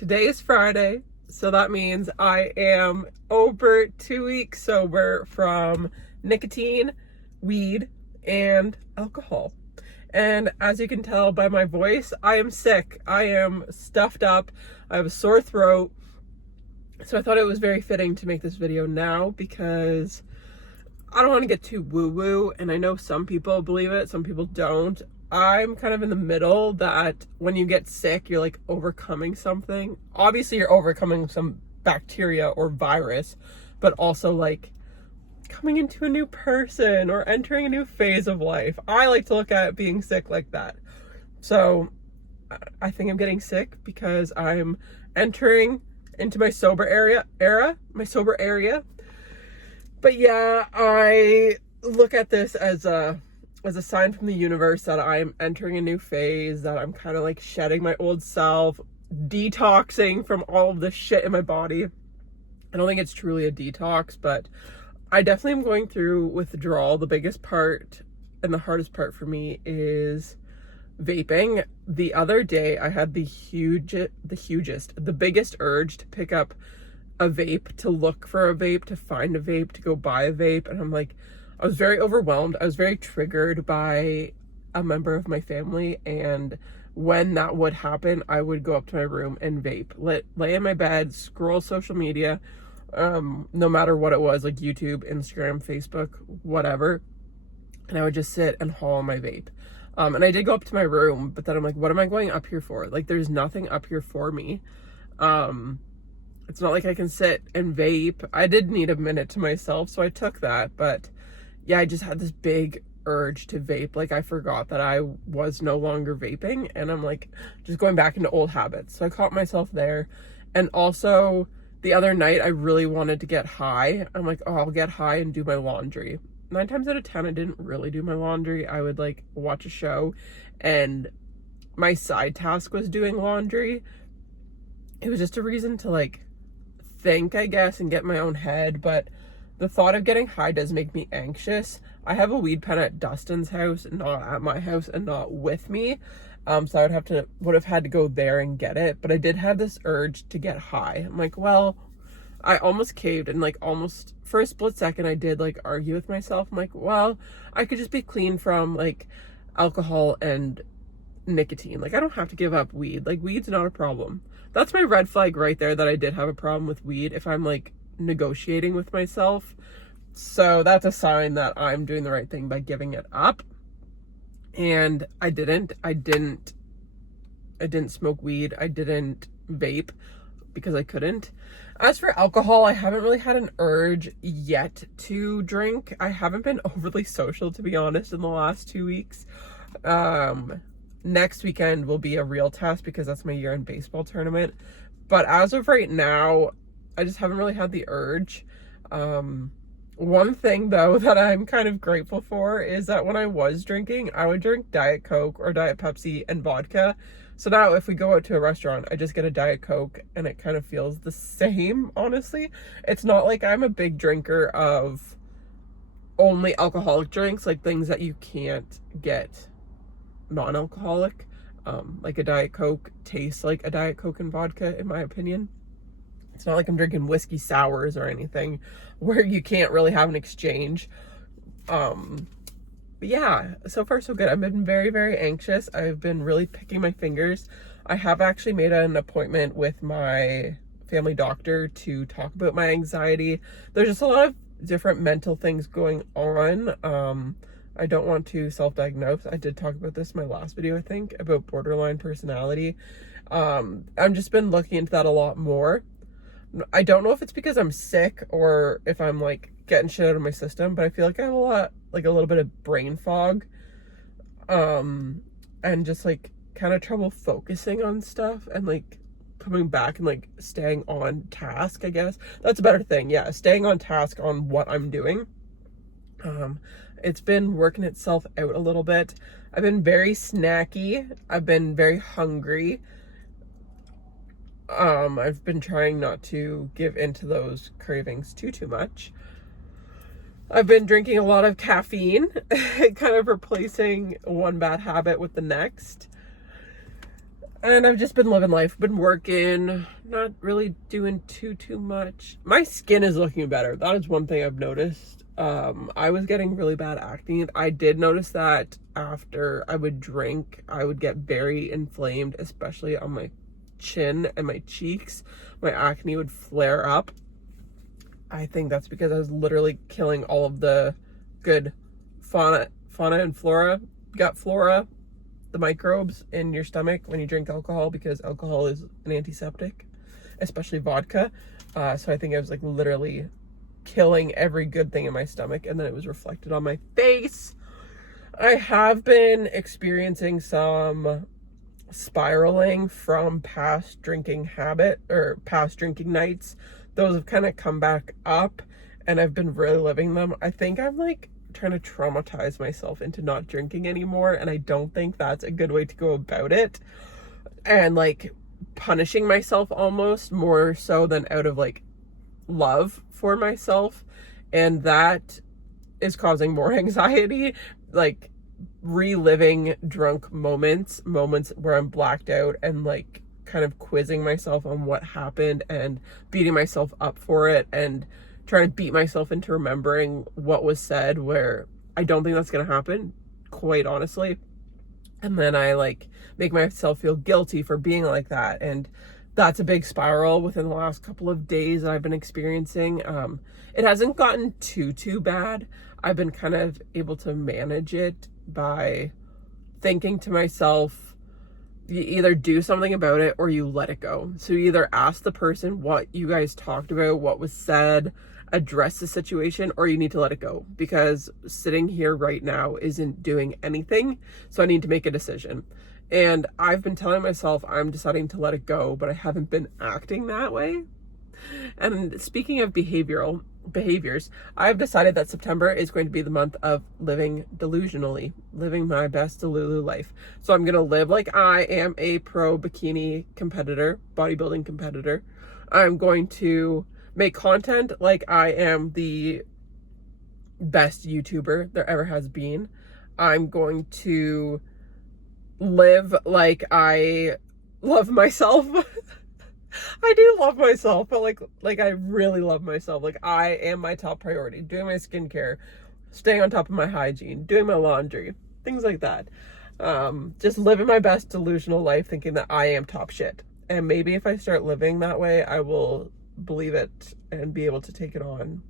Today is Friday, so that means I am over 2 weeks sober from nicotine, weed, and alcohol. And as you can tell by my voice, I am sick. I am stuffed up. I have a sore throat. So I thought it was very fitting to make this video now because I don't want to get too woo-woo, and I know some people believe it, some people don't. I'm kind of in the middle that when you get sick, you're like overcoming something. Obviously, you're overcoming some bacteria or virus, but also like coming into a new person or entering a new phase of life. I like to look at being sick like that. So I think I'm getting sick because I'm entering into my sober area. But yeah, I look at this as a sign from the universe that I'm entering a new phase, that I'm kind of like shedding my old self, detoxing from all of this shit in my body. I don't think it's truly a detox, but I definitely am going through withdrawal. The biggest part and the hardest part for me is vaping. The other day I had the biggest urge to pick up a vape, to look for a vape, to find a vape, to go buy a vape. And I'm like, I was very overwhelmed. I was very triggered by a member of my family. And when that would happen, I would go up to my room and vape, lay in my bed, scroll social media, no matter what it was, like YouTube, Instagram, Facebook, whatever. And I would just sit and haul on my vape. And I did go up to my room, but then I'm like, what am I going up here for? Like, there's nothing up here for me. It's not like I can sit and vape. I did need a minute to myself, so I took that. But yeah, I just had this big urge to vape. Like, I forgot that I was no longer vaping, and I'm like just going back into old habits. So I caught myself there. And also the other night I really wanted to get high. I'm like, oh, I'll get high and do my laundry. 9 times out of 10, I didn't really do my laundry. I would like watch a show, and my side task was doing laundry. It was just a reason to like think, I guess, and get my own head. But the thought of getting high does make me anxious. I have a weed pen at Dustin's house, not at my house, and not with me. So I would have had to go there and get it. But I did have this urge to get high. I'm like, well, I almost caved, and like almost for a split second I did like argue with myself. I'm like, well, I could just be clean from like alcohol and nicotine. Like, I don't have to give up weed. Like, weed's not a problem. That's my red flag right there, that I did have a problem with weed if I'm like negotiating with myself. So that's a sign that I'm doing the right thing by giving it up. And I didn't smoke weed. I didn't vape because I couldn't. As for alcohol, I haven't really had an urge yet to drink. I haven't been overly social, to be honest, in the last 2 weeks. Next weekend will be a real test because that's my year-end baseball tournament. But as of right now, I just haven't really had the urge. One thing though that I'm kind of grateful for is that when I was drinking, I would drink Diet Coke or Diet Pepsi and vodka. So now if we go out to a restaurant, I just get a Diet Coke, and it kind of feels the same, honestly. It's not like I'm a big drinker of only alcoholic drinks, like things that you can't get non-alcoholic. Like a Diet Coke tastes like a Diet Coke and vodka, in my opinion. It's not like I'm drinking whiskey sours or anything where you can't really have an exchange. But yeah, so far so good. I've been very, very anxious. I've been really picking my fingers. I have actually made an appointment with my family doctor to talk about my anxiety. There's just a lot of different mental things going on. I don't want to self-diagnose. I did talk about this in my last video, I think, about borderline personality. I've just been looking into that a lot more. I don't know if it's because I'm sick or if I'm like getting shit out of my system, but I feel like I have a little bit of brain fog, and just like kind of trouble focusing on stuff and like coming back and like staying on task, I guess. That's a better thing. Yeah, staying on task on what I'm doing. It's been working itself out a little bit. I've been very snacky. I've been very hungry. I've been trying not to give into those cravings too much. I've been drinking a lot of caffeine, kind of replacing one bad habit with the next. And I've just been living life, been working, not really doing too much. My skin is looking better. That is one thing I've noticed. I was getting really bad acne. I did notice that after I would drink, I would get very inflamed, especially on my chin and my cheeks. My acne would flare up. I think that's because I was literally killing all of the good fauna and flora, gut flora, the microbes in your stomach when you drink alcohol, because alcohol is an antiseptic, especially vodka. So I think I was like literally killing every good thing in my stomach, and then it was reflected on my face. I have been experiencing some spiraling from past drinking habit or past drinking nights. Those have kind of come back up, and I've been really living them. I think I'm like trying to traumatize myself into not drinking anymore, and I don't think that's a good way to go about it, and like punishing myself almost more so than out of like love for myself, and that is causing more anxiety, like reliving drunk moments where I'm blacked out and like kind of quizzing myself on what happened and beating myself up for it and trying to beat myself into remembering what was said, where I don't think that's going to happen, quite honestly. And then I like make myself feel guilty for being like that. And that's a big spiral within the last couple of days that I've been experiencing. It hasn't gotten too bad. I've been kind of able to manage it by thinking to myself, you either do something about it or you let it go. So you either ask the person what you guys talked about, what was said, address the situation, or you need to let it go, because sitting here right now isn't doing anything. So I need to make a decision. And I've been telling myself I'm deciding to let it go, but I haven't been acting that way. And speaking of behaviors, I've decided that September is going to be the month of living delusionally, living my best Delulu life. So I'm going to live like I am a pro bikini competitor, bodybuilding competitor. I'm going to make content like I am the best YouTuber there ever has been. I'm going to live like I love myself. I do love myself, but like I really love myself. Like I am my top priority. Doing my skincare, staying on top of my hygiene, doing my laundry, things like that. Just living my best delusional life, thinking that I am top shit. And maybe if I start living that way, I will believe it and be able to take it on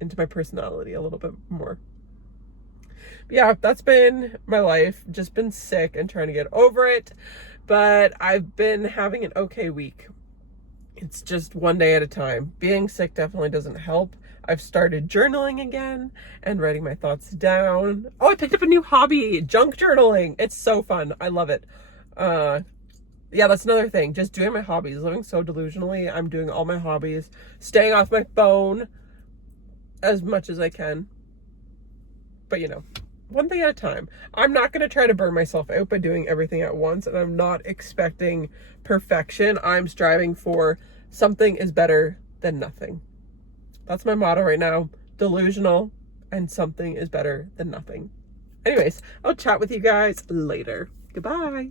into my personality a little bit more. But yeah, that's been my life. Just been sick and trying to get over it. But I've been having an okay week. It's just one day at a time. Being sick definitely doesn't help. I've started journaling again and writing my thoughts down. Oh, I picked up a new hobby, junk journaling. It's so fun. I love it. Yeah, that's another thing. Just doing my hobbies, living so delusionally. I'm doing all my hobbies, staying off my phone as much as I can. But you know, one thing at a time. I'm not going to try to burn myself out by doing everything at once, and I'm not expecting perfection. I'm striving for something is better than nothing. That's my motto right now. Delusional and something is better than nothing. Anyways, I'll chat with you guys later. Goodbye.